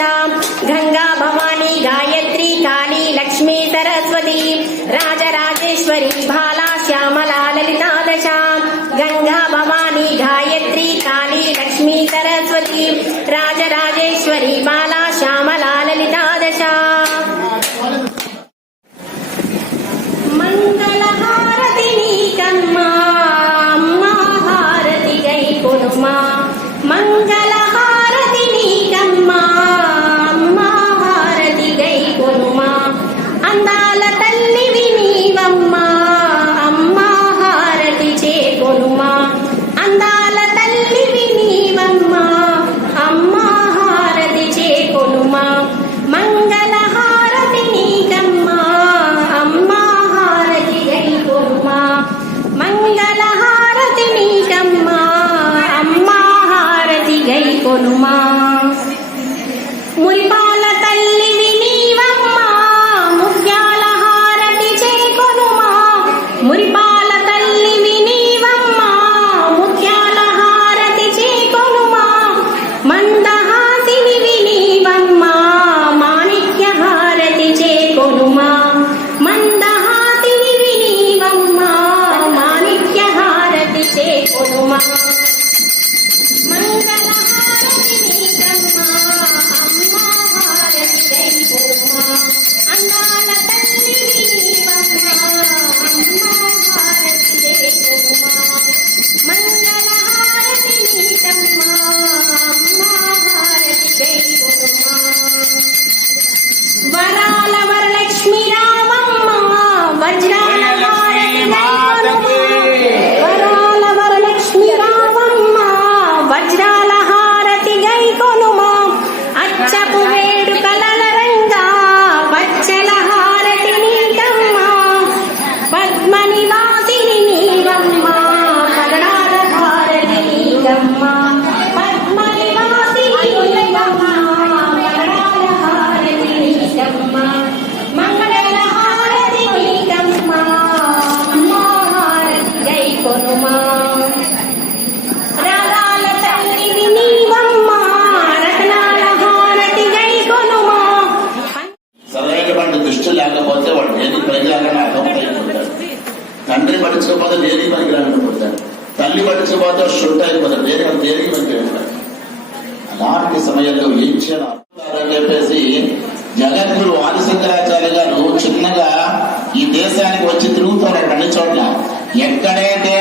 रक्षां गङ्गा भवानी गायत्री काली लक्ष्मी सरस्वती राजराजेश्वरी भाला श्यामला ललिता दशां गङ्गा भवानी गायत्री काली लक्ष्मी सरस्वती राजराजेश्वरी కొనుమా మందహాతి వినీవమ్మ. మాణిక్యహారతి చేకొనుమా పట్టించిన బాధ దేనికి మనకి రాకుండా తల్లి పట్టించిన బాధ షుడ్ అయిపోతారు దేని మన దేనికి మనకి అలాంటి సమయంలో ఏం చేయాలని చెప్పేసి జగద్గురు ఆదిశంకరాచార్య గారు చిన్నగా ఈ దేశానికి వచ్చి తిరుగుతున్నాడు అన్ని చోట్ల. ఎక్కడైతే